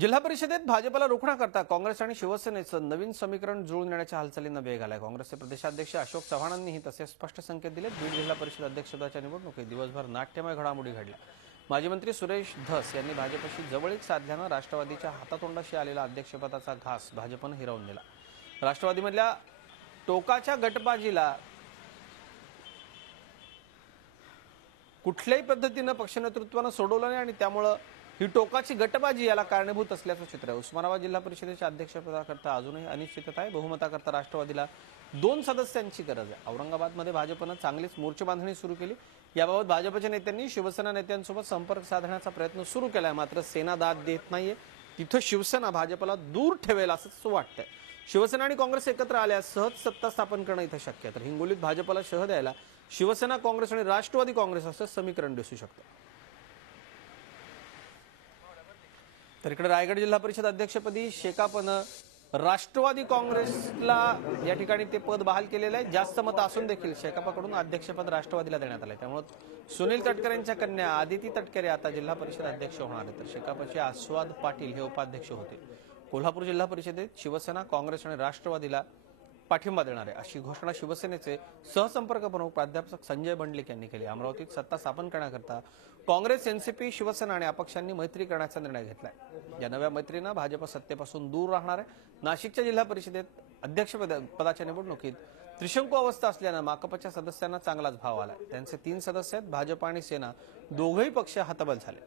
जिल्हा परिषदेत भाजपला रोखण्याकरता काँग्रेस आणि शिवसेनेचं नवीन समीकरण जुळून येण्याच्या हालचालींना वेग आलाय। काँग्रेसचे प्रदेशाध्यक्ष अशोक चव्हाणांनीही तसे स्पष्ट संकेत दिले। बीड जिल्हा परिषद अध्यक्षपदाच्या निवडणुकीत दिवसभर नाट्यमय घडामोडी घडल्या। माजी मंत्री सुरेश धस यांनी भाजपशी जवळीक साधल्यानं राष्ट्रवादीच्या हातातोंडाशी आलेला अध्यक्षपदाचा घास भाजपनं हिरावून दिला। राष्ट्रवादीमधल्या टोकाच्या गटबाजीला कुठल्याही पद्धतीने पक्षनेतृत्वाने सोडवलं नाही आणि त्यामुळे ही टोकाची गटबाजी याला कारणीभूत असल्याचं चित्र आहे। उस्मानाबाद जिल्हा परिषदेच्या अध्यक्षपदाकरता अजूनही अनिश्चितता आहे। बहुमताकरता राष्ट्रवादीला 2 सदस्यांची गरज आहे। औरंगाबादमध्ये भाजपनं चांगलीच मोर्चेबांधणी सुरू केली। याबाबत भाजपच्या नेत्यांनी शिवसेना नेत्यांसोबत संपर्क साधण्याचा प्रयत्न सुरू केलाय, मात्र सेना दाद देत नाहीये। तिथं शिवसेना भाजपला दूर ठेवेल असंच वाटतंय। शिवसेना आणि काँग्रेस एकत्र आल्यास सहज सत्ता स्थापन करणं इथं शक्य आहे। तर हिंगोलीत भाजपला शह द्यायला शिवसेना, काँग्रेस आणि राष्ट्रवादी काँग्रेस असं समीकरण दिसू शकतं। तर इकडे रायगड जिल्हा परिषद अध्यक्षपदी शेकापनं राष्ट्रवादी काँग्रेसला या ठिकाणी ते पद बहाल केलेलं आहे। जास्त मतं असून देखील शेकापकडून अध्यक्षपद राष्ट्रवादीला देण्यात आलंय। त्यामुळे सुनील तटकरे यांच्या कन्या आदिती तटकरे आता जिल्हा परिषद अध्यक्ष होणार आहेत। तर शेकापचे आस्वाद पाटील हे उपाध्यक्ष होते। कोल्हापूर जिल्हा परिषदेत शिवसेना, काँग्रेस आणि राष्ट्रवादीला पाठिंबा देणार आहे अशी घोषणा शिवसेनेचे सहसंपर्क प्रमुख प्राध्यापक संजय बंडलिक यांनी केली। अमरावतीत सत्ता स्थापन करण्याकरता काँग्रेस, एनसीपी, शिवसेना आणि अपक्षांनी मैत्री करण्याचा निर्णय घेतलाय। या नव्या मैत्रीनं भाजप सत्तेपासून दूर राहणार आहे। नाशिकच्या जिल्हा परिषदेत अध्यक्षपदाच्या निवडणुकीत त्रिशंकू अवस्था असल्यानं माकपच्या सदस्यांना चांगलाच भाव आलाय। त्यांचे 3 सदस्य आहेत। भाजप आणि सेना दोघेही पक्ष हतबल झाले।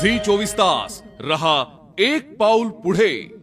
झी 24 तास रहा एक पाऊल पुढे।